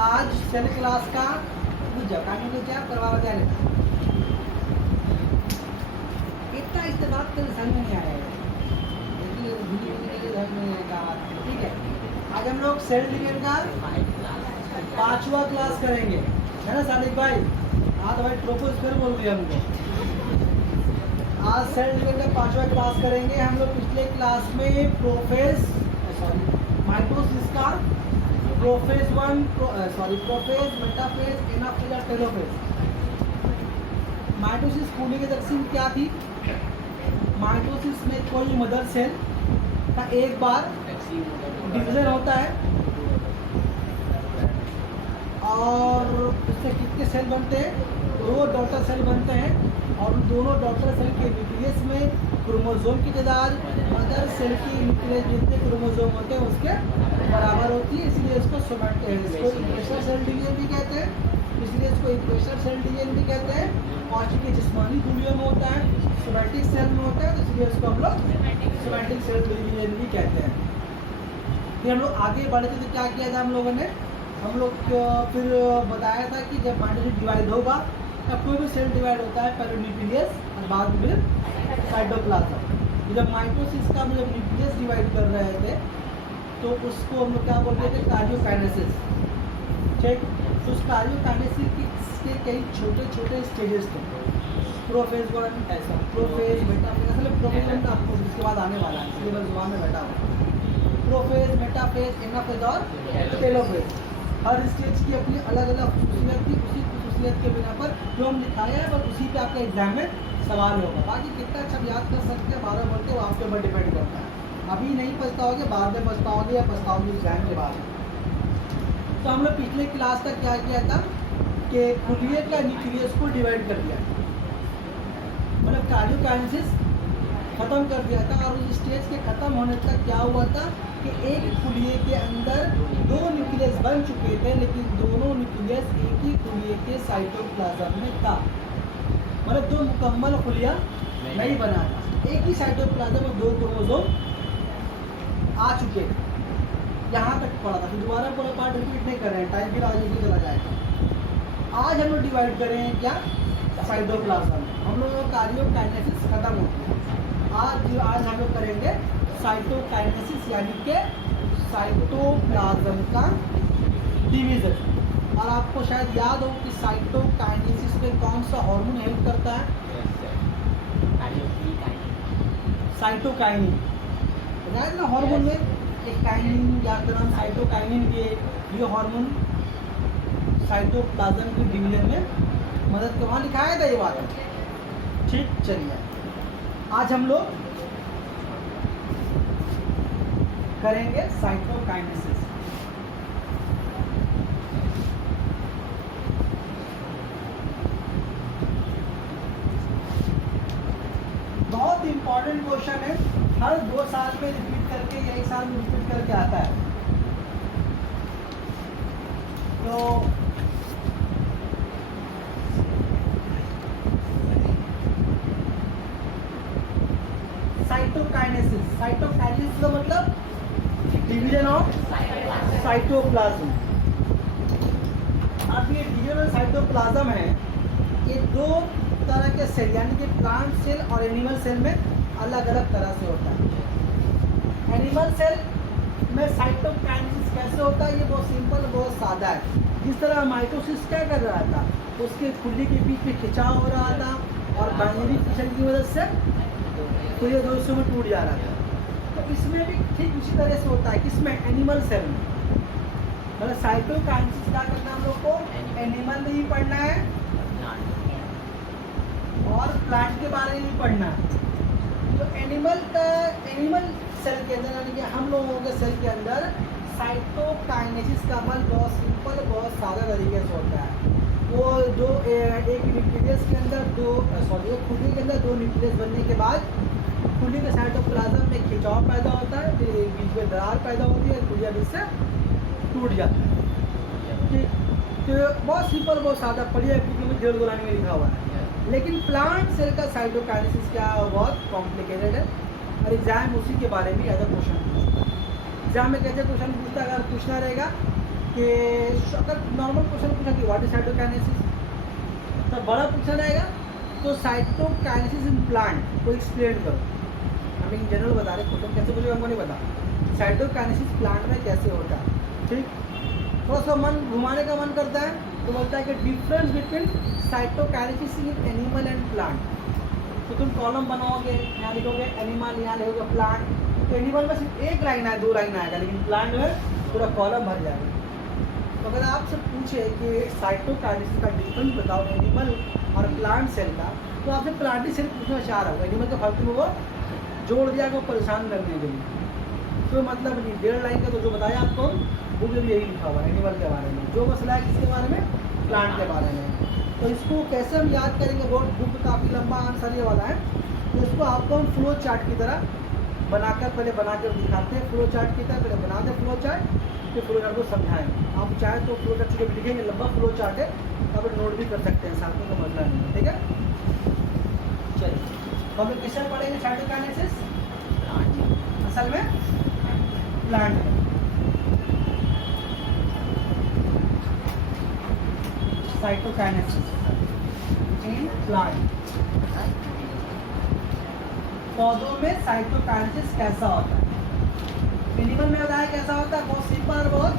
आज cell class का काटने को क्या करवा जाए इतना इस्तेमाल तो समझ में नहीं आया है, ठीक है। आज हम लोग सेल डिवीजन का 5वां क्लास करेंगे, है ना सादिक भाई? हाँ तो भाई ट्रोपोस फिर बोल दिया हमको। आज सेल डिवीजन का 5वां क्लास करेंगे हम लोग। पिछले क्लास में माइटोसिस का प्रोफेज मेटाफेज एनाफेज और टेलोफेज। माइटोसिस कूलिंग की तकसीम क्या थी? माइटोसिस में कोई मदर सेल का एक बार डिवीजन होता है और उससे कितने सेल बनते हैं? 2 डॉटर सेल बनते हैं और उन दोनों डॉटर सेल के न्यूक्लियस में क्रोमोसोम की तादाद मदर सेल की न्यूक्लियस जितने क्रोमोसोम होते हैं उसके बराबर होती है, इसलिए इसको इक्वेशनल सेल डिवीजन भी कहते हैं। इसलिए इसको इक्वेशनल सेल डिवीजन भी कहते हैं। और चूंकि जिस्मानी दूरियों में होता है, सोमैटिक सेल में होता है, तो इसलिए इसको हम लोग सोमैटिक सेल डिवीजन भी कहते हैं। फिर हम लोग आगे बढ़े थे तो क्या किया था हम लोगों ने? हम लोग फिर बताया था कि जब माइटोसिस डिवाइड होगा तब कोई भी सेल डिवाइड होता है, पहले न्यूक्लियस और बाद में साइटोप्लाज्म। जब माइटोसिस का हम जब न्यूक्लियस डिवाइड कर रहे थे तो उसको हम लोग क्या बोलते थे? कार्डियोकाइनेसिस, ठीक। तो उस कार्डियोकाइनेसिस के कई छोटे छोटे स्टेजेस थे। प्रोफेज 1 ऐसा, प्रोफेज मेटाफेज, असल में प्रोफेज 1 का आपको इसके बाद आने वाला है, इसलिए मैं जुबान में बैठा हूँ। प्रोफेज, मेटाफेज, एनाफेज और टेलोफेज, हर स्टेज की अपनी अलग अलग खूसियत थी। उसी खूसियत के बिना पर जो हम लिखाया है बस उसी पे आपका एग्जाम में सवाल होगा। बाकी कितना अच्छा याद कर सकते हैं 12 बढ़ते वो आपके ऊपर डिपेंड करता है। अभी नहीं पछताओगे, बाद में पछताओगे या पछताओगे एग्जाम के बाद। तो हम लोग पिछले क्लास तक क्या किया था कि खुलिये का न्यूक्लियस को डिवाइड कर दिया, मतलब कार्डियोकाइनेसिस खत्म कर दिया था। और उस स्टेज के खत्म होने तक क्या हुआ था कि एक खुलिये के अंदर 2 न्यूक्लियस बन चुके थे, लेकिन दोनों न्यूक्लियस एक ही खुलिये के साइटोप्लाज्म में था, मतलब जो मुकम्मल खुलिया नहीं बना था। एक ही साइटोप्लाज्म में 2 क्रोमोसोम आ चुके थे, यहाँ तक पड़ा था। तो दोबारा पूरा पार्ट रिपीट नहीं कर रहे हैं, टाइम फिर आगे भी चला जाएगा। आज हम लोग डिवाइड कर रहे हैं क्या? साइटोप्लाज्म। हम लोग का कार्डियोकाइनेसिस खत्म हो गया। आज हम लोग करेंगे साइटोकाइनेसिस, यानी कि साइटोप्लाज्म का डिवीजन। और आपको शायद याद हो कि साइटोकाइनेसिस में कौन सा हार्मोन हेल्प करता है? साइटोकाइनिन। बताया ना हार्मोन में एक काइनिन या नाम साइटोकाइनिन के ये हार्मोन साइटोप्लाज्म के डिवीजन में मदद कर, वहाँ लिखाया था ये बात, ठीक। चलिए आज हम लोग करेंगे साइटोकाइनेसिस। बहुत इंपॉर्टेंट क्वेश्चन है, हर 2 साल में रिपीट करके या 1 साल में रिपीट करके आता है। तो साइटोकाइनेसिस का मतलब डिवीजन ऑफ साइटोप्लाज्म। अब ये डिवीजन ऑफ साइटोप्लाज्म है, ये 2 तरह के सेल यानी कि प्लांट सेल और एनिमल सेल में अलग अलग तरह से होता है। एनिमल सेल में साइटोकाइनेसिस कैसे होता है? ये बहुत सिंपल, बहुत सादा है। जिस तरह माइटोसिस क्या कर रहा था, उसके खुली के बीच में खिंचाव हो रहा था और बाइनरी फिशन की मदद से खुले 2 हिस्सों में टूट जा रहा था। तो इसमें भी ठीक उसी तरह से होता है। किसमें? एनिमल सेल में। मतलब साइटोकाइनेसिस क्या करना हम लोग को? एनिमल में भी पढ़ना है और प्लांट के बारे में भी पढ़ना है। तो एनिमल सेल के अंदर यानी कि हम लोगों के सेल के अंदर साइटोकाइनेसिस का अमल बहुत सिंपल, बहुत सादा तरीके से होता है। वो जो एक न्यूक्लियस के अंदर एक खुली के अंदर 2 न्यूक्लियस बनने के बाद खुली के साइटोप्लाज्म में खिंचाव पैदा होता है, फिर बीच में दरार पैदा होती है, खुलिया बीच से टूट जाता है, ठीक। तो बहुत सिंपल, बहुत सादा, पढ़िए क्योंकि में जेल गोलानी में लिखा हुआ है। लेकिन प्लांट सेल का साइटोकाइनेसिस क्या है? बहुत कॉम्प्लिकेटेड है और एग्जाम उसी के बारे में ज़्यादा क्वेश्चन पूछता है। एग्जाम में कैसे क्वेश्चन पूछता है? अगर पूछना रहेगा कि अगर नॉर्मल क्वेश्चन पूछा कि व्हाट इज साइटोकाइनेसिस, तो बड़ा क्वेश्चन आएगा तो साइटोकाइनेसिस इन प्लांट को एक्सप्लेन करो। हम इन जनरल बता रहे क्वेश्चन कैसे पूछेगा हमको नहीं पता, साइटोकाइनेसिस प्लांट में कैसे होता है। ठीक, थोड़ा सा मन घुमाने का मन करता है तो बोलता है कि difference between cytokinesis in animal and plant. तो तुम कॉलम बनाओगे, यहाँ लिखोगे एनिमल, यहाँ लिखोगे प्लांट। तो एनिमल में सिर्फ एक लाइन है, 2 लाइन आएगा, लेकिन प्लांट में पूरा कॉलम भर जाएगा। तो अगर आपसे पूछे कि साइटोकाइनेसिस का डिफरेंस बताओ एनिमल और प्लांट सेल का, तो आपसे प्लांट ही सेल पूछना चाह रहा होगा, एनिमल के फालतू में वो जोड़ दिया को परेशान करने के लिए। तो मतलब नहीं, 1.5 लाइन का तो जो बताया आपको बुक में भी यही लिखा हुआ है एनिमल के बारे में। जो मसला है किसके बारे में, प्लांट के बारे में। तो इसको कैसे हम याद करेंगे, वो बुक काफ़ी लंबा आंसर ये वाला है। तो इसको आपको हम फ्लो चार्ट की तरह बनाकर पहले बनाकर दिखाते हैं, फ्लो चार्ट की तरह पहले बनाते हैं फ्लो चार्ट, फिर फ्लो चार्ट को समझाएं। आप चाहे तो फ्लो चार्ट भी लिखेंगे, लंबा फ्लो चार्ट है, आप नोट भी कर सकते हैं साथ में, तो मसला नहीं है। ठीक है, चलिए तो हम किससे पढ़ेंगे साइटोकाइनेसिस, असल में प्लांट में। साइटोकाइनेसिस इन प्लांट, पौधों में साइटोकाइनेसिस कैसा होता है। एनिमल में बताया कैसा होता है, बहुत सिंपल और बहुत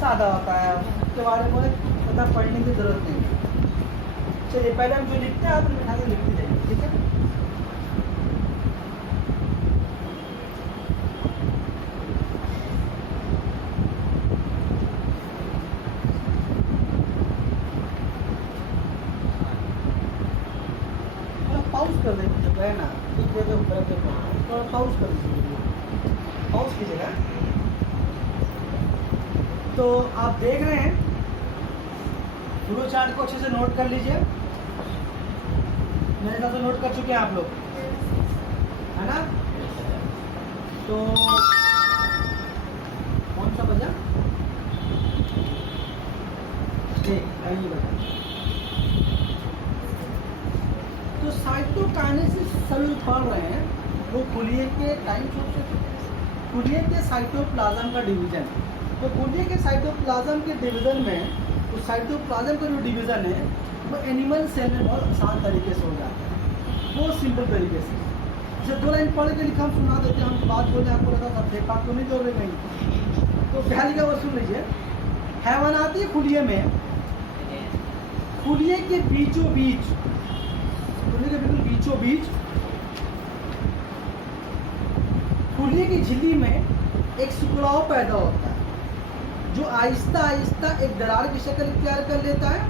सादा होता है, उसके बारे में मतलब पढ़ने की जरूरत नहीं है। चलिए पहले हम जो लिखते हैं आप लिखा के लिखते जाइए। ठीक है, पाउस कर देंगे जब है ना, थोड़ा पाउस कर दीजिए, पाउस कीजिएगा। तो आप देख रहे हैं, फ्लो चार्ट को अच्छे से नोट कर लीजिए। मेरे साथ तो नोट कर चुके हैं आप लोग, है ना। तो कौन सा बजा, ठीक आइए बजा। तो साइटोकाइनेसिस सभी पढ़ रहे हैं, वो खुलिए के टाइम सोच से खुलिए के साइटोप्लाज्म का डिवीजन। तो खुलिए के साइटोप्लाज्म के डिवीजन में, तो साइटोप्लाज्म का जो डिवीजन है वो एनिमल सेल में बहुत आसान तरीके से हो जाता है, बहुत सिंपल तरीके से। जैसे 2 लाइन पढ़ के लिखा हम सुना देते हैं, हम बात बोले आपको लगा सब देखा तो नहीं, जोड़ नहीं। तो क्या लिखा वो सुन लीजिए। हैवानाती खुलिए में, खुलिए के बीचों बीच, खुलिए के बिल्कुल बीचों बीच, खुलिए की झिल्ली में एक सिकुड़ाव पैदा होता है, जो आहिस्ता आहिस्ता एक दरार की शक्ल इख्तियार कर लेता है,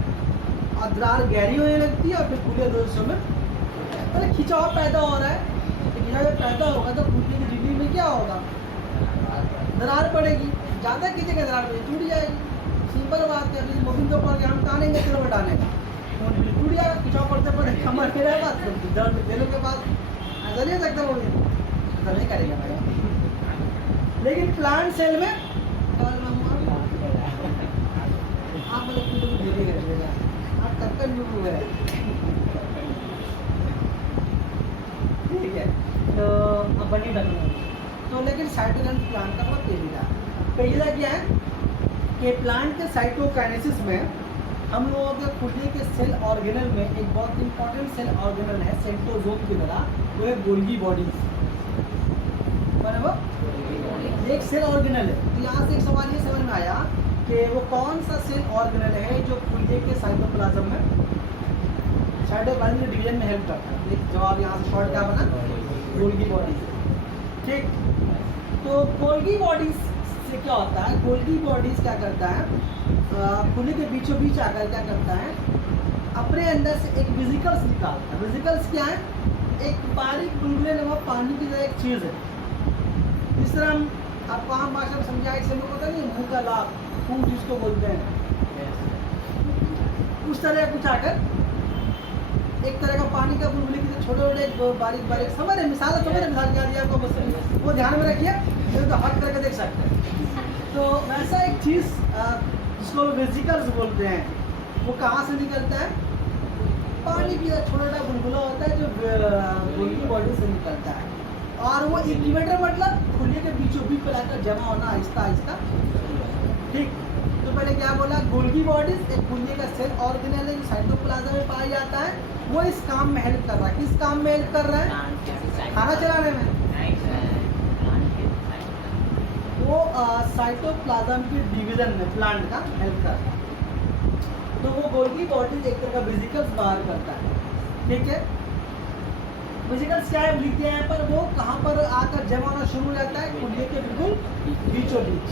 और दरार गहरी होने लगती है, और फिर खुलिया दो हिस्सों में अरे खिंचाव पैदा हो रहा है। खिंचाव पैदा होगा तो खुलिए की झिल्ली में क्या होगा, दरार पड़ेगी, ज़्यादा खींचेगा दरार में टूट जाएगी। सिंपल बात है, अभी मोबिल के ऊपर हम टानेंगे तेल बटाने का टूट जाएगा, खिंचाव पड़ते पड़े कमर के रहेगा, दर्द तेलों के पास ऐसा नहीं हो सकता, वो ऐसा नहीं करेगा भाई। लेकिन प्लांट सेल में आप मतलब धीरे करेगा, आप टक्कर भी हुए हैं। ठीक है, तो अब बनी डकना तो, लेकिन साइटोकाइनेसिस प्लांट का बहुत तेजी का पहला क्या है कि प्लांट के साइटोकाइनेसिस में हम लोगों के खुलिए के सेल ऑर्गेनल में एक बहुत इंपॉर्टेंट सेल ऑर्गेनल है सेंट्रोजोम की तरह, वो है गोल्गी बॉडी। बराबर एक सेल ऑर्गेनल है। तो यहाँ से एक सवाल ये समझ में आया कि वो कौन सा सेल ऑर्गेनल है जो खुलिए के साइटोप्लाज्म में, साइटोप्लाज्म के डिवीजन में हेल्प करता है। एक जवाब यहाँ से शॉर्ट क्या बना, गोल्गी बॉडी। ठीक, तो गोल्गी बॉडी से क्या होता है, गोल्गी बॉडीज क्या करता है, खुले के बीचों बीच आकर क्या करता है, अपने अंदर से एक वेसिकल्स निकालता है। वेसिकल्स क्या है, एक बारीक बुलबुले नुमा पानी की तरह एक चीज़ है। जिस तरह हम आपको आम भाषा में समझाए, इससे हमको पता नहीं मुँह का लाभ, मुँह जिसको बोलते हैं, उस तरह कुछ आकर एक तरह का पानी का बुलबुले की छोटे छोटे बारीक बारीक, समझ रहे मिसाल, समझ रहे मिसाल क्या दिया आपको, बस वो ध्यान में रखिए, तो हट करके देख सकते हैं। तो वैसा एक चीज़ जिसको वेसिकल्स बोलते हैं, वो कहाँ से निकलता है, पानी की छोटा छोटा बुलबुला होता है जो गोल्गी बॉडी से निकलता है, और वो इंक्यूबेटर मतलब खुलिए के बीचों बीच पर आकर जमा होना आहिस्ता आहिस्ता। ठीक, तो पहले क्या बोला, गोल्गी बॉडीज एक खुलिए का सेल ऑर्गेनेल है जो साइटोप्लाज्म में पाया जाता है, वो इस काम में हेल्प कर रहा है। किस काम में हेल्प कर रहा है? खाना चलाने में। वो साइटोप्लाज्म के डिवीजन में प्लांट का हेल्प करता है। तो वो गोल्गी बॉडीज एक तरह का वेसिकल्स बाहर करता है, ठीक है। वेसिकल्स क्या है लिखते हैं यहाँ पर, वो कहाँ पर आकर जमा होना शुरू हो जाता है? खुलिए के बिल्कुल बीचों बीच।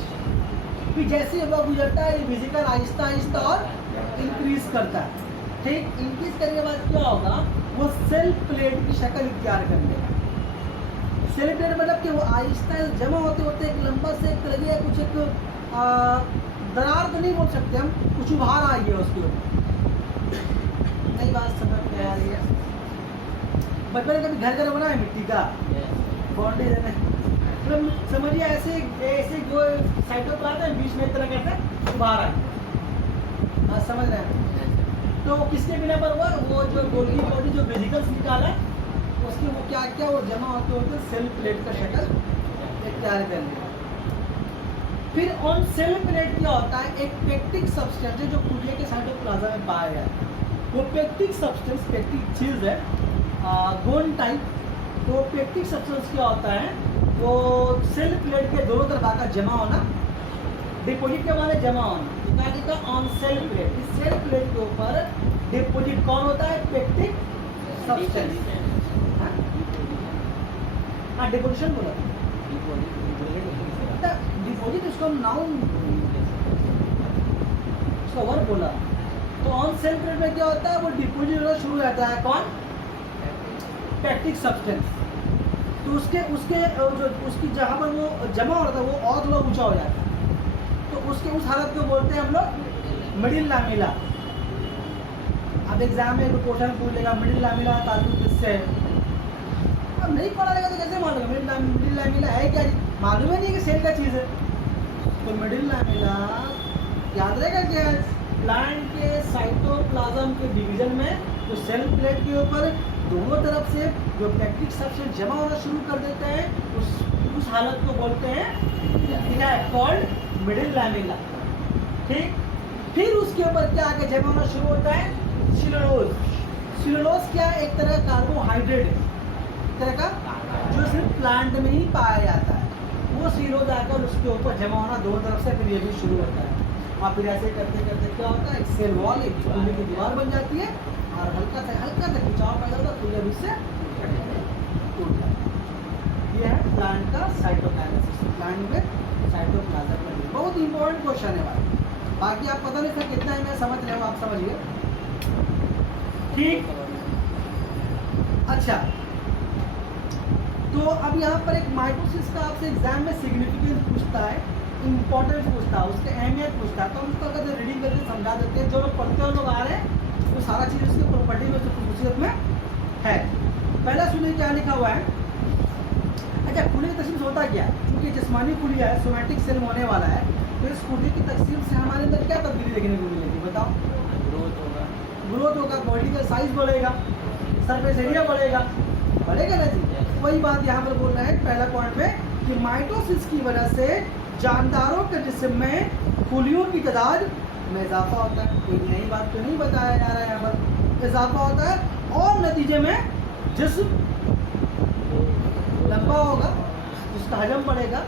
फिर जैसे वह गुजरता है ये वेसिकल आहिस्ता आहिस्ता और इंक्रीज करता है, ठीक। इंक्रीज करने के बाद क्या होगा, वो सेल प्लेट की शक्ल इख्तियार कर लेगा। सेल प्लेट मतलब कि वो आहिस्ता जमा होते होते एक लंबा से एक तरह की कुछ एक दरार तो नहीं बोल सकते हम, कुछ उभार आ गया उसके ऊपर। नई बात समझ में आ रही है? बचपन में कभी घर बना है मिट्टी का बाउंड्री है, मतलब समझिए ऐसे ऐसे जो साइटोप्लाज्म है बीच में एक तरह का उभार आ गया, समझ रहे हैं? तो किसके बिना पर हुआ, वो जो गोल्गी बॉडी जो वेसिकल्स निकाला उसके वो क्या क्या वो जमा होते होते सेल प्लेट का शक्ल इख्तियार कर लिया। फिर ऑन सेल प्लेट क्या होता है, एक पेक्टिक सब्सटेंस है जो खुलिए के साइटोप्लाज्म में पाया जाता है। वो पेक्टिक सब्सटेंस पेक्टिक चीज़ है गोन टाइप। तो पेक्टिक सब्सटेंस क्या होता है, वो सेल प्लेट के दोनों तरफ आकर जमा होना, डिपोजिट के माने जमा होना, तो ऑन सेल प्लेट, इस सेल प्लेट के ऊपर डिपोजिट कौन होता है? Pectic substance. हाँ डिपोजिशन बोला, डिपोजिट उसको नाउन उसका वर्ब बोला। तो ऑन सेल प्लेट में क्या होता है, वो डिपोजिट होना शुरू हो जाता है, कौन? Pectic substance. तो उसके उसके जो उसकी जहाँ पर वो जमा हो रहा था वो और थोड़ा ऊंचा हो जाता है, तो उसके उस हालत को बोलते हैं हम लोग मिडिल लामेला। अब एग्जाम में क्वेश्चन पूछ लेगा मिडिल लामेला ताल्लुक किससे है, अब नहीं पढ़ा रहेगा तो कैसे मालूम? मिडिल लामेला है क्या, मालूम ही नहीं कि सेल का चीज़ है। तो मिडिल लामेला याद रहेगा क्या, प्लांट के साइटोप्लाज्म के डिवीजन में तो सेल प्लेट के ऊपर दोनों तरफ से जो पेक्टिक सब्सटेंस जमा होना शुरू कर देते हैं, उस हालत को बोलते हैं कॉल्ड मिडिल लैमेला, ठीक। फिर उसके ऊपर क्या आगे जमा होना शुरू होता है? सेलुलोज। सेलुलोज क्या है? एक तरह का कार्बोहाइड्रेट, एक तरह का जो सिर्फ प्लांट में ही पाया जाता है। वो सेलुलोज आकर उसके ऊपर जमा होना दोनों तरफ से फिर ये भी शुरू होता है, और फिर ऐसे करते करते क्या होता है, एक सेल वॉल, एक खुले की दीवार बन जाती है, और हल्का सा खिंचाव पैदा होता है, तो ये भी से टूट जाता है। ये है प्लांट का साइटोकाइनेसिस, प्लांट में साइटोप्लाज्म में। बहुत इंपॉर्टेंट क्वेश्चन है भाई, बाकी आप पता नहीं था कितना है, मैं समझ रहा हूँ, आप समझिए, ठीक। अच्छा, तो अब यहाँ पर एक माइटोसिस का आपसे एग्जाम में सिग्निफिकेंस पूछता है, इंपॉर्टेंस पूछता है, उसके अहमियत पूछता है, तो हम उसको अगर रीडिंग करके समझा देते हैं, जो लोग पढ़ते हुए लोग आ रहे हैं वो सारा चीज़ उसकी प्रॉपर्टी में खसूसियत में है। पहला सुनिए क्या लिखा हुआ है। अच्छा, खुले की तकसीम से होता क्या है, क्योंकि जिस्मानी खुलिया है, सोमैटिक सेल में होने वाला है, तो इस खुले की तकसीम से हमारे अंदर क्या तब्दीली देखने को मिलेगी, बताओ? ग्रोथ होगा, बॉडी का साइज बढ़ेगा, सरफेस एरिया बढ़ेगा ना जी। वही बात यहाँ पर बोल रहे हैं पहला पॉइंट में कि माइटोसिस की वजह से जानदारों के जिस्म में खुलियों की तादाद में इजाफा होता है। कोई नई बात तो नहीं बताया जा रहा है, यहाँ पर इजाफा होता है, और नतीजे में जिस्म लंबा होगा, उसका हजम बढ़ेगा।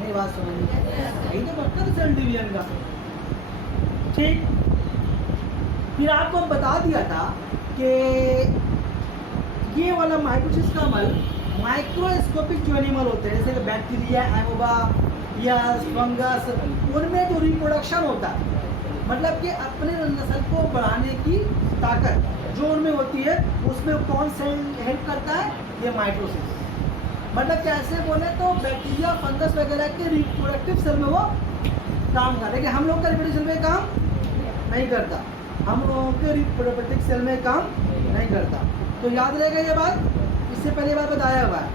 नई बात समझिए, यही तो मतलब सेल डिवीजन का, ठीक। फिर आपको बता दिया था कि ये वाला माइटोसिस का अमल माइक्रोस्कोपिक जो एनिमल होते हैं, जैसे कि बैक्टीरिया, एमोबा या फंगस, उनमें जो रिप्रोडक्शन होता है, मतलब कि अपने नस्ल को बढ़ाने की ताकत जो उनमें होती है, उसमें कौन सेल हेल्प करता है? ये माइटोसिस। मतलब कैसे बोले तो बैक्टीरिया, फंगस वगैरह के रिप्रोडक्टिव सेल में वो काम कर, लेकिन हम लोग का रिप्रोडक्टिव सेल में काम नहीं करता, हम लोगों के रिप्रोडक्टिव सेल में काम नहीं करता। तो याद रहेगा ये बात, इससे पहले बात बताया हुआ है।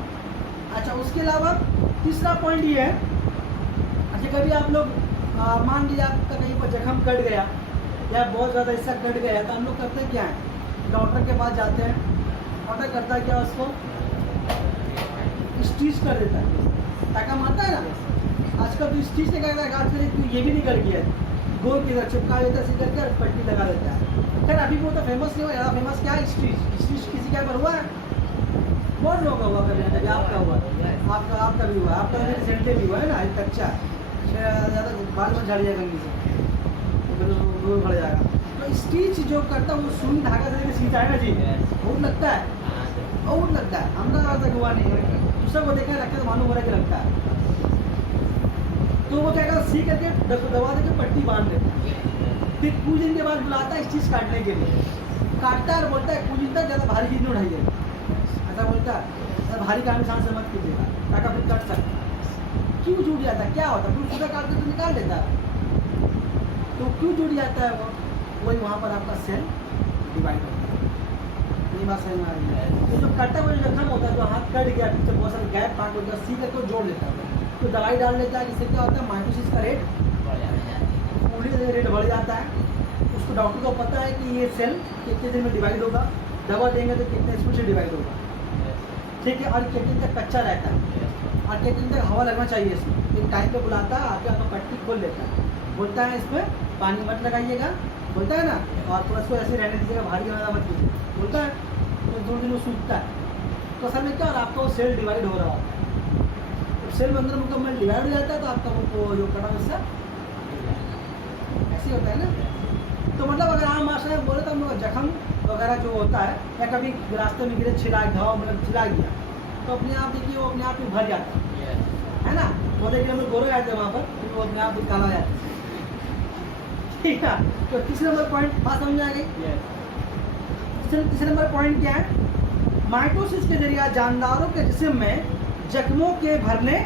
अच्छा, उसके अलावा तीसरा पॉइंट ये है, अच्छा कभी आप लोग मान लीजिए आपका कहीं पर जख्म कट गया या बहुत ज़्यादा हिस्सा कट गया, तो हम लोग करते क्या है, डॉक्टर के पास जाते हैं, डॉक्टर करता है क्या, उसको स्टिच कर देता है, टाका मारता है ना, आजकल तो स्टिच ने क्या करता है, आजकल एक ये भी निकल गया है, गोल की तरह चिपका देता है, सीधा कर पट्टी लगा देता है। खैर अभी वो तो फेमस नहीं हुआ, ज़्यादा फेमस क्या है, स्टिच। स्टिच किसी क्या पर हुआ है, बहुत लोगों का हुआ कभी, कभी आपका हुआ, आपका भी हुआ, आपका भी रिसेंटली भी हुआ है ना, कच्चा ज़्यादा बाल में झड़ जाएगा गंदी से, तो रोल भर जाएगा। तो स्टिच जो करता है वो सुई धागा से सीखता है ना जी, बहुत लगता है, बहुत लगता है। हमने आज तक हुआ नहीं है, दूसरा को देखा लगता है तो मालूम हो रहा है कि लगता है। तो वो क्या करता है, सी करके दबा देकर पट्टी बांध देता है, फिर कुछ दिन के बाद बुलाता है स्टिच काटने के लिए, काटता है और बोलता है कुछ दिन तक ज़्यादा भारी चीज़ नहीं उठाइए, ऐसा बोलता है, ज़्यादा भारी काम इंसान से मत कीजिएगा ताकि फिर कट सकता। क्यों जुड़ जाता है, क्या होता है, फिर सीधा काट के तो निकाल देता है, तो क्यों जुड़ जाता है वो, वही वहाँ पर आपका सेल डिवाइड होता है। ये बात समझ में आ रही है। तो जो कटा हुआ जख्म होता है, जो हाथ कट गया, पीछे बहुत सारे गैप पार्ट हो गया, सी करके जोड़ लेता है, तो दवाई डाल लेता है, जिससे क्या होता है, माइटोसिस का रेट पूरी रेट बढ़ जाता है। उसको डॉक्टर को पता है कि ये सेल कितने दिन में डिवाइड होगा, दवा देंगे तो कितने स्पीड से डिवाइड होगा, ठीक है, और कितने दिन तक कच्चा रहता है, और कितने दिन तक हवा लगना चाहिए इसमें। एक टाइम पे बुलाता है, आके आपका पट्टी खोल लेता है, बोलता है इसमें पानी मत लगाइएगा, बोलता है ना, और थोड़ा सा ऐसे रहने दीजिएगा, भारी ज़्यादा मत कीजिए, बोलता है, तो 2 दिन वो सूखता है। तो असल में क्या, और आपका वो सेल डिवाइड हो रहा होता है, तो सेल में अंदर मुकम्मल डिवाइड हो जाता है, तो आपका वो जो कटा हिस्सा ऐसे होता है ना। तो मतलब अगर आम भाषा में बोले तो हम लोग जख्म वगैरह जो होता है, या कभी रास्ते में गिरे छिला घाव मतलब छिला गया, तो अपने आप देखिए वो अपने आप ही भर जाता है ना। तो देखिए हम लोग गोरे आते हैं वहाँ पर, तो वो अपने आप ही काला जाता है, ठीक है। तो तीसरे नंबर पॉइंट बात समझ आ गई। तीसरे नंबर पॉइंट क्या है, माइटोसिस के जरिए जानदारों के जिस्म में जख्मों के भरने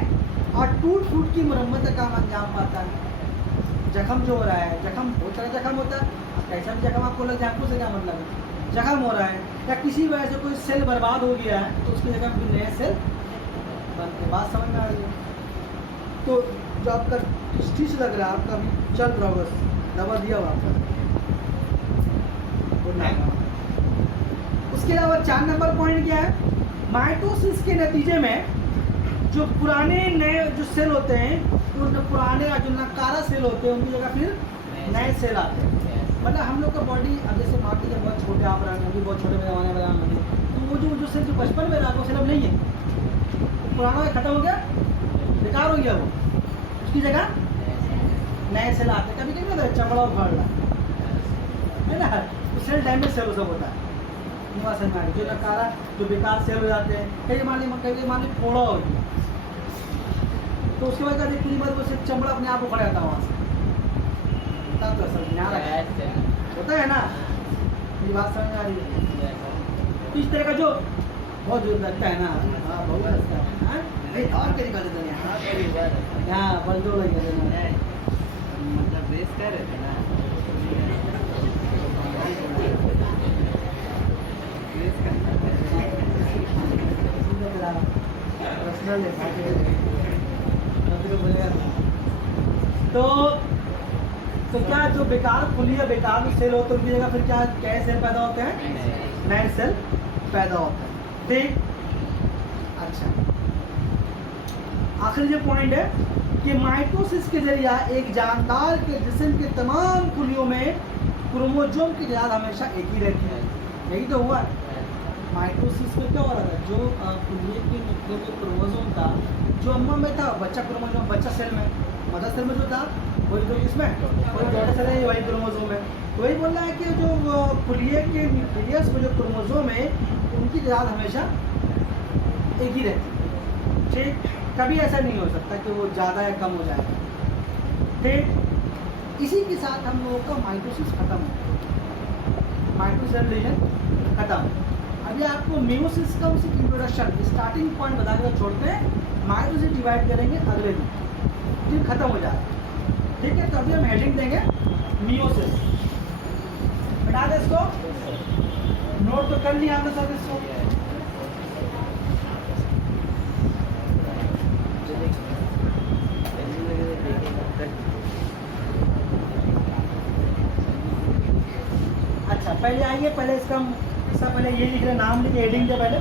और टूट फूट की मरम्मत का काम अंजाम पाता है। जख्म जो हो रहा है, जख्म बहुत सारा जख्म होता है, कैसा भी जख्म आपको लग जाए, आपको से क्या मतलब है, जख्म हो रहा है, या किसी वजह से कोई सेल बर्बाद हो गया है, तो उसकी जगह फिर नए सेल बनते, बात समझ में आ रही है। तो जो आपका स्टिच लग रहा है, आपका अभी चल रहा होगा, दवा दिया हुआ आपका, उसके अलावा 4 नंबर पॉइंट क्या है, माइटोसिस के नतीजे में जो पुराने नए जो सेल होते हैं, तो जो पुराने जो नकारा सेल होते हैं उनकी जगह फिर नए सेल आते हैं। मतलब हम लोग का बॉडी, अब जैसे मान लीजिए बहुत छोटे आप रहे हैं, अभी बहुत छोटे जमाने में, तो वो जो सेल जो बचपन में रहा वो सेल अब नहीं है, तो पुराना खत्म हो गया, बेकार हो गया, वो उसकी जगह नए सेल आते हैं। कभी कभी ना चमड़ा उखाड़ रहा है ना, तो सेल डैमेज सेल सब होता है, जो नकारा जो बेकार सेल हो जाते हैं, कई मान ली फोड़ा हो गया, तो उसके बाद देखते हैं बाद वो सिर्फ चमड़ा अपने आप उखड़ जाता है वहाँ से, तब तो समझ में आ रहा है, होता है ना, मेरी बात समझ में आ रही है। तो इस तरह का जो बहुत जोर लगता है ना, हाँ बहुत लगता है, हाँ और क्या निकाल देते हैं यहाँ बल दो लग जाते हैं, मतलब रेस कर रहे थे ना, तो क्या जो बेकार खुली या बेकार सेल होते हैं उनकी जगह फिर क्या कैसे सेल पैदा होते हैं, नए सेल पैदा होते हैं, ठीक। अच्छा, आखिरी जो पॉइंट है कि माइटोसिस के जरिए एक जानदार के जिस्म के तमाम खुलियों में क्रोमोसोम की तादाद हमेशा एक ही रहती है। यही तो हुआ माइटोसिस में, क्या हो रहा था, जो खुलिये के नुक्ते में क्रोमोसोम था, जो अम्मा में था, बच्चा क्रोमोसोम, बच्चा सेल में, मदर सेल में जो था वही, जो इसमें वही डॉटर सेल है, वही क्रोमोसोम है। तो वही बोल रहा है कि जो खुलिये के न्यूक्लियस में जो क्रोमोसोम है उनकी तादाद हमेशा एक ही रहती है, ठीक। कभी ऐसा नहीं हो सकता कि वो ज़्यादा या कम हो जाएगा, ठीक। इसी के साथ हम लोगों का माइटोसिस खत्म हो, माइटोसिस रिलेशन खत्म। अभी आपको मेयोसिस का उसी इंट्रोडक्शन स्टार्टिंग पॉइंट बता के छोड़ते हैं, माइटोसिस डिवाइड करेंगे अगले दिन, फिर खत्म हो जाएगा, ठीक है। तो अभी हम हेडिंग देंगे मेयोसिस, बता दें इसको, नोट तो कर लिया आपने सब इसको। अच्छा, पहले आइए, पहले इसका पहले ये लिख रहे, नाम लिखे, हेडिंग दे पहले।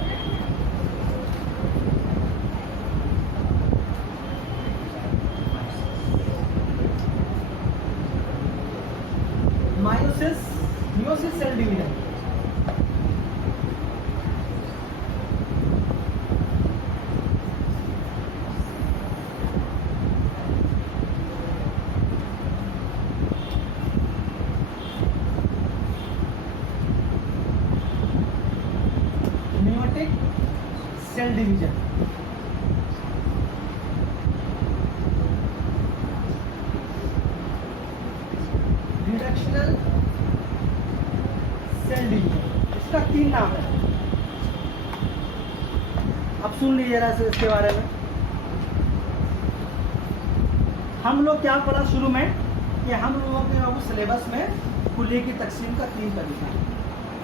Meiosis cell division. Meiotic cell division. Reductional cell division, इसका 3 नाम है। अब सुन लीजिए जरा से इसके बारे में। हम लोग क्या पढ़ा शुरू में कि हम लोगों के बाबू सिलेबस में खुले की तकसीम का 3 तरीका है।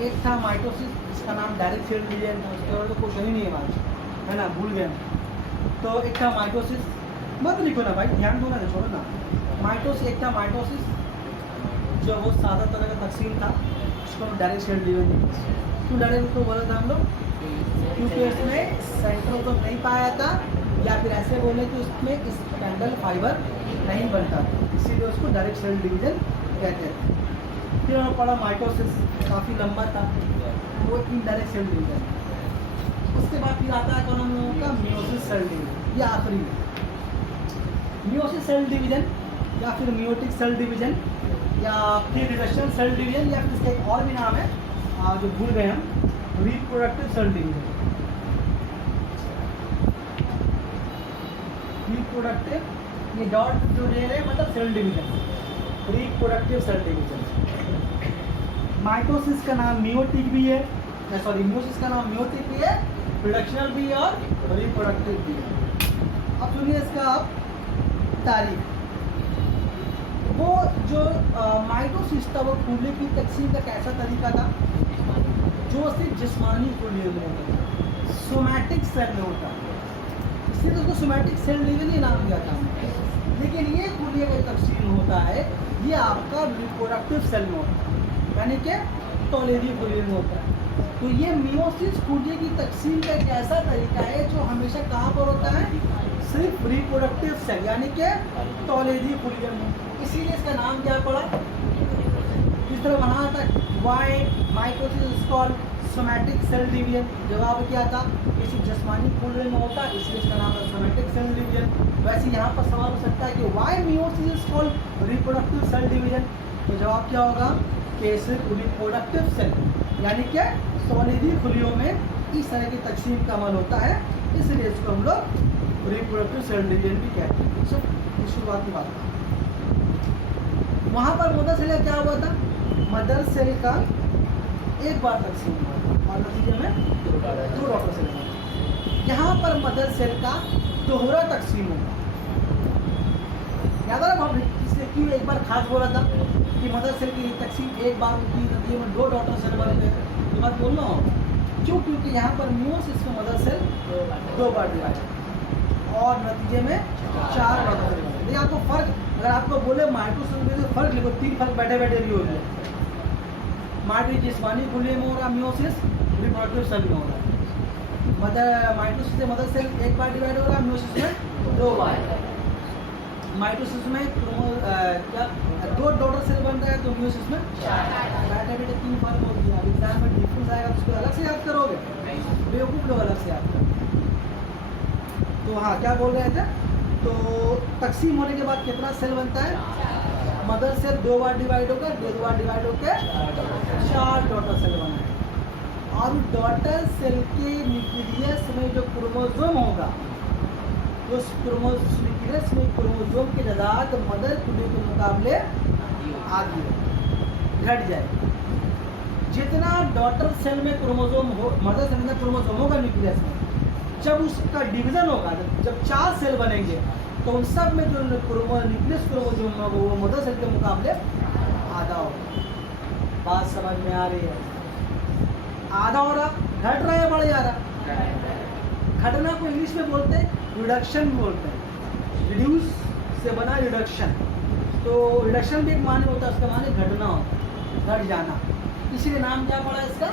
एक था माइटोसिस, इसका नाम डायरेक्ट सेल डिवीजन था, उसके बाद तो कुछ ही नहीं है आज, है ना, भूल गए। तो एक था माइटोसिस, मत लिखो ना भाई, ध्यान दो ना, छोड़ो ना। माइटोसिस, एक था माइटोसिस जो वो सादा तरह का तकसीम था, उसको हम डायरेक्ट सेल डिवीजन। क्यों डायरेक्ट को बोला था हम लोग? क्योंकि उसमें सेंट्रोसोम नहीं पाया था, या फिर ऐसे बोले कि उसमें स्पैंडल फाइबर नहीं बनता, इसीलिए उसको डायरेक्ट सेल डिवीजन कहते हैं। फिर हमने पढ़ा माइटोसिस, काफ़ी लंबा था, वो इनडायरेक्ट सेल डिवीजन। उसके बाद फिर आता है कौन हम लोगों का मियोसिस सेल डिवीजन, ये आखिरी है। मियोसिस सेल डिवीजन या फिर मियोटिक सेल डिवीजन या फिर रिडक्शनल सेल डिवीजन, या फिर इसका एक और भी नाम है जो भूल गए हम, रिप्रोडक्टिव सेल डिवीजन। रिप्रोडक्टिव, ये डॉट जो दे रहे हैं मतलब cell division, reproductive cell division. Mitosis का नाम मियोटिक भी है, सॉरी मियोसिस का नाम मियोटिक भी है, रिडक्शनल भी है और रिप्रोडक्टिव भी है। अब सुनिए इसका आप तारीख। वो जो माइटोसिस था वो खुले की तकसीम का कैसा तरीका था, जो सिर्फ जिस्मानी खुले में होता है, सोमैटिक सेल में होता है, इसलिए तो उसको सोमैटिक सेल डिवीजन ही नाम दिया था। लेकिन ये खुले का तकसीम होता है, ये आपका रिप्रोडक्टिव सेल में होता है, यानी कि तौलेदी खुले में होता है। तो ये मियोसिस खुले की तकसीम का एक ऐसा तरीका है जो हमेशा कहाँ पर होता है, सिर्फ रिप्रोडक्टिव सेल यानी कि तौलेदी खुले में। इसीलिए इसका नाम क्या पड़ा, इस तरह वहाँ था why mitosis is called somatic cell division. जवाब क्या था, किसी जिस्मानी खुले में होता है, इसलिए इसका नाम है सोमैटिक सेल डिवीजन। वैसे यहाँ पर सवाल हो सकता है कि why meiosis is called reproductive cell division, तो जवाब क्या होगा कि सिर्फ रिप्रोडक्टिव सेल यानी कि तौलेदी खुलियों में इस तरह की तकसीम का अमल होता है, इसलिए इसको हम लोग रिप्रोडक्टिव सेल डिवीजन भी कहते हैं। सब शुरुआती बात। वहाँ पर मदर सेल का क्या हुआ था, मदर सेल का एक बार तकसीम हुआ था और नतीजे में 2 डॉटर सेल हुआ। यहाँ पर मदर सेल का दोहरा तकसीम हुआ। याद है हम इसलिए क्यों एक बार खास बोला था कि मदर सेल की तकसीम एक बार होती है, नतीजे में 2 डॉटर सेल बनते हैं, ये बात बोलना होगा। क्यों? क्योंकि यहाँ पर मियोसिस में मदर सेल 2 बार डिवाइड और नतीजे में 4 डॉटर सेल बनते हैं। आपको फर्क, अगर आपको बोले माइटोसिस में तो फर्क लिखो, 3 फर्क बैठे बैठे नहीं हो गया। माइटोसिस जिस्मानी खुले में हो रहा, मियोसिस रिप्रोडक्टिव सेल में हो रहा है। मदर माइटोसिस से मदर सेल एक बार डिवाइड हो रहा है, मियोसिस में 2 बार। माइटोसिस में क्या 2 डॉटर सेल बन रहा है, तो मियोसिस में 4। बैठे बैठे 3 फर्क हो गया। अब एग्जाम में डिफरेंस आएगा तो उसको अलग से याद करोगे, बेवकूफ़ लोग अलग से याद करोगे। तो हाँ, क्या बोल रहे थे, तो तकसीम होने के बाद कितना सेल बनता है, मदर सेल 2 बार डिवाइड होकर 2 बार डिवाइड होकर 4 डॉटर सेल बना है। और डॉटर सेल के न्यूक्लियस में जो क्रोमोसोम होगा, उस न्यूक्लियस में क्रोमोसोम की तादाद मदर खुले के मुकाबले आधी घट जाए। जितना डॉटर सेल में क्रोमोसोम हो, मदर सेल में क्रोमोसोम होगा न्यूक्लियस में, जब उसका डिवीजन होगा, जब 4 सेल बनेंगे तो उन सब में जो न्यूक्लियस क्रोमोसोम होगा वो मदर सेल के मुकाबले आधा होगा। बात समझ में आ रही है? आधा हो रहा, घट रहा है, बढ़ जा रहा। घटना को इंग्लिश में बोलते हैं रिडक्शन बोलते हैं, रिड्यूस से बना रिडक्शन। तो रिडक्शन भी एक माने होता है, उसका माने घटना होता है, घट जाना। इसीलिए नाम क्या पड़ा इसका,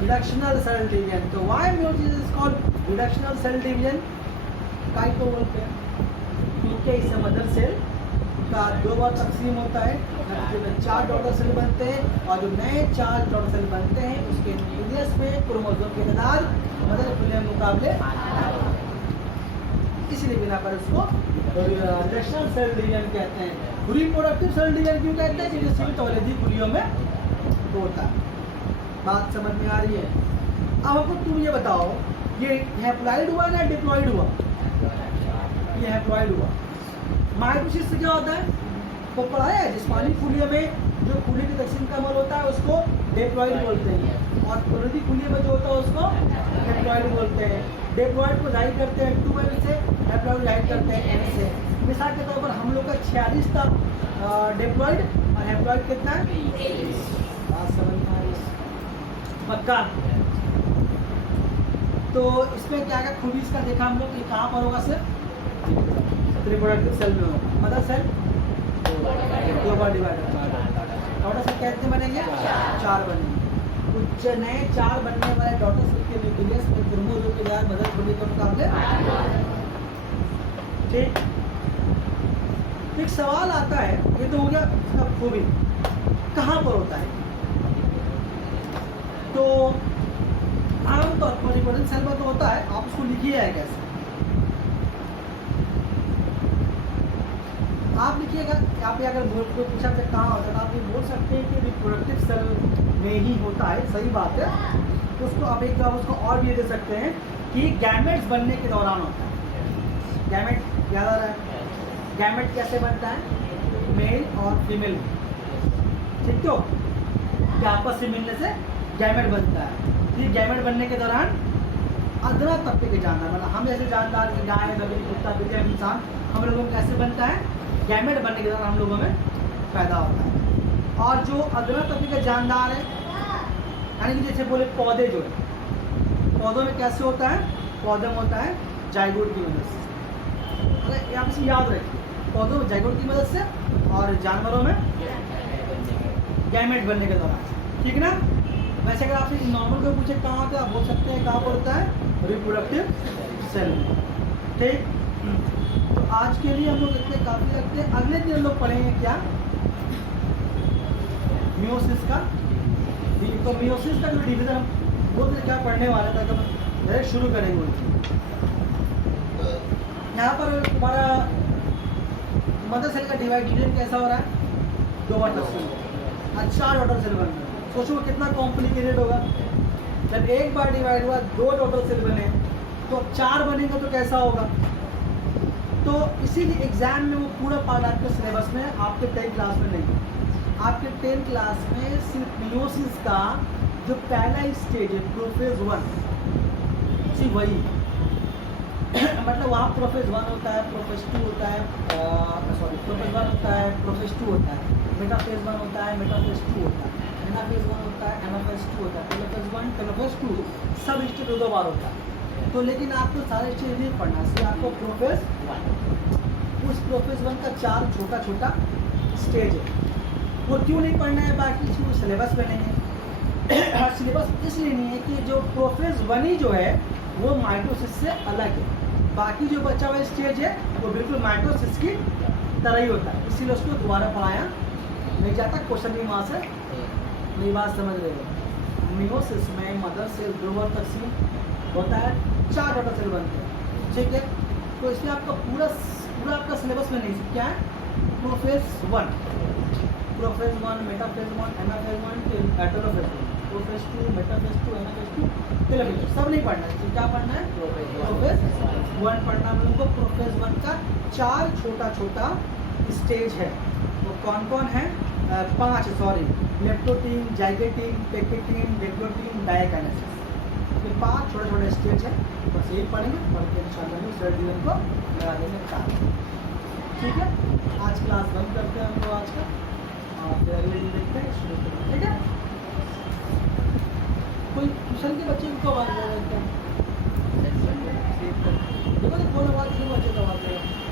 रिडक्शनल सेल डिवीजन। तो why meiosis is called reductional cell division, काहे को बोलते हैं, क्योंकि इससे मदर सेल का 2 बार तकसीम होता है, जिसमें 4 डॉटर सेल बनते हैं, और जो नए 4 डॉटर सेल बनते हैं उसके न्यूक्लियस में क्रोमोसोम की तादाद मदर खुले मुकाबले, इसलिए बिना पर उसको नेशनल सेल डिवीजन कहते हैं। रिप्रोडक्टिव सेल डिवीजन क्यों कहते हैं? क्योंकि सीमित औषधि खुलियों में होता है। बात समझ में आ रही है? अब हमको तुम ये बताओ, ये हैप्लॉइड हुआ ना डिप्लॉइड हुआ? ये हैप्लॉइड हुआ। माइटोसिस से क्या होता है? वो पढ़ाया है, जिस्मानी खुलियों में जो खुली की तकसीम का अमल होता है उसको डिप्लॉइड बोलते हैं, और औषधि खुलियों में जो होता है उसको हैप्लॉइड बोलते हैं। डिप्लॉइड को जाहिर करते हैं 12 से, हैप्लॉइड जाहिर करते हैं N से। मिसाल के तौर पर हम लोग का 46 था डिप्लॉइड, और हैप्लॉइड कितना है? बात समझ में आ रही है? पक्का? तो इसमें क्या क्या खूबी इसका देखा हम लोग कि कहाँ पर होगा सिर्फ रिप्रोडक्टिव सेल में होगा। मदर सेल 2 बार डिवाइड होगा। डॉटर सेल कितने बनेंगे? 4 बनेंगे। कुछ नए 4 बनने वाले डॉटर सेल के न्यूक्लियस में क्रोमोसोम के द्वारा मदर खुली के मुकाबले। ठीक, एक सवाल आता है, ये तो हो गया इसका खूबी, कहाँ पर होता है? तो आमतौर पर रिप्रोडक्टिव सेल में तो होता है, आप उसको लिखिए है कैसे? आप लिखिएगा, यहाँ पे अगर बोल को पूछा जाए कहाँ होता है तो आप ये बोल सकते हैं कि रिप्रोडक्टिव सेल में ही होता है, सही बात है। तो उसको आप एक बार उसको और भी दे सकते हैं कि गैमेट्स बनने के दौरान होता है। गैमेट याद आ रहा है? गैमेट कैसे बनता है? मेल और फीमेल, ठीक तो कि आपस से मिलने से गैमेट बनता है। ये गैमेट बनने के दौरान अदना तबके के जानदार, मतलब हम जैसे जानदार की गाय, बकरी, कुत्ता, बिल्ली, इंसान, हम लोगों में कैसे बनता है? गैमेट बनने के दौरान हम लोगों में पैदा होता है। और जो अदना तबके के जानदार है, यानी कि जैसे बोले पौधे, जो है पौधों में कैसे होता है? पौधों में होता है जाइगोट की मदद से। अगर आप इसे याद रखिए, पौधों में जाइगोट की मदद से, और जानवरों में गैमेट बनने के दौरान, ठीक ना? वैसे अगर आपसे नॉर्मल को पूछे कहाँ होता है, आप बोल सकते हैं कहाँ पर होता है? रिप्रोडक्टिव सेल में। ठीक, तो आज के लिए हम लोग इतने काफ़ी रखते हैं। अगले दिन हम लोग पढ़ेंगे क्या? मियोसिस का। तो मियोसिस का जो डिवीजन हम बोलते क्या पढ़ने वाला था, तो डायरेक्ट शुरू करेंगे। यहाँ पर तुम्हारा मदर सेल का डिवीजन कैसा हो रहा है? 2 बार तकसीम, 4 डॉटर सेल बन रहे हैं। सोचो कितना कॉम्प्लिकेटेड होगा। जब एक बार डिवाइड हुआ 2 डॉटर सेल बने, तो अब 4 बनेंगे तो कैसा होगा? तो इसीलिए एग्जाम में वो पूरा पार्ट आपके सिलेबस में, आपके 10th क्लास में नहीं। आपके 10th क्लास में सिर्फ मियोसिस का जो पहला स्टेज है, प्रोफेज 1, सिर्फ वही मतलब वहाँ प्रोफेज 1 होता है, प्रोफेज 2 होता है, प्रोफेज 1 होता है, प्रोफेज 2 होता है, मेटाफेज 1 होता है, मेटाफेज 2 होता है, एनाफेज 1 होता है, एनाफेज 2 होता है, टेलोफेज 1, टेलोफेज 2, सब स्टेज 2 बार होता है। तो लेकिन आपको सारे स्टेज नहीं पढ़ना, सिर्फ आपको प्रोफेज 1, उस प्रोफेज 1 का 4 छोटा छोटा स्टेज है, वो क्यों नहीं पढ़ना है? बाकी इसमें सिलेबस में नहीं है। सिलेबस इसलिए नहीं है कि जो प्रोफेज 1 ही जो है वो माइटोसिस से अलग है, बाकी जो बचा हुआ स्टेज है वो बिल्कुल माइटोसिस की तरह ही होता है, इसीलिए उसको दोबारा पढ़ाया नहीं जाता। क्वेश्चन भी वहाँ से मेरी बात समझ रहे हो? मियोसिस में मदर सेल 2 बार तकसीम होता है, 4 डॉटर सेल बनते हैं, ठीक है? तो इसमें आपका पूरा आपका सिलेबस में नहीं, क्या है? Prophase 1, metaphase 1, anaphase 1, telophase 1, prophase 2, metaphase 2, anaphase 2, telophase, सब नहीं पढ़ना है। क्या पढ़ना है? प्रोफेज 1 पढ़ना। हम लोग को प्रोफेज 1 का 4 छोटा छोटा स्टेज है। वो कौन कौन है? 5, sorry, leptotene, zygotene, pachytene, diplotene, diakinesis, ये 5 छोटे छोटे स्टेज है। बस यही पढ़ेंगे, पढ़ के इंशाल्लाह सेल डिवीजन को लगा देंगे काम, ठीक है? आज क्लास बंद करते हैं हम लोग आज का, और फिर अगले दिन देखते हैं शुरू करते हैं, ठीक है? कोई ट्यूशन के बच्चे को आवाज़ दे रहे हैं? देखो तो कौन आवाज़, क्यों बच्चे को आवाज़ दे रहे हैं?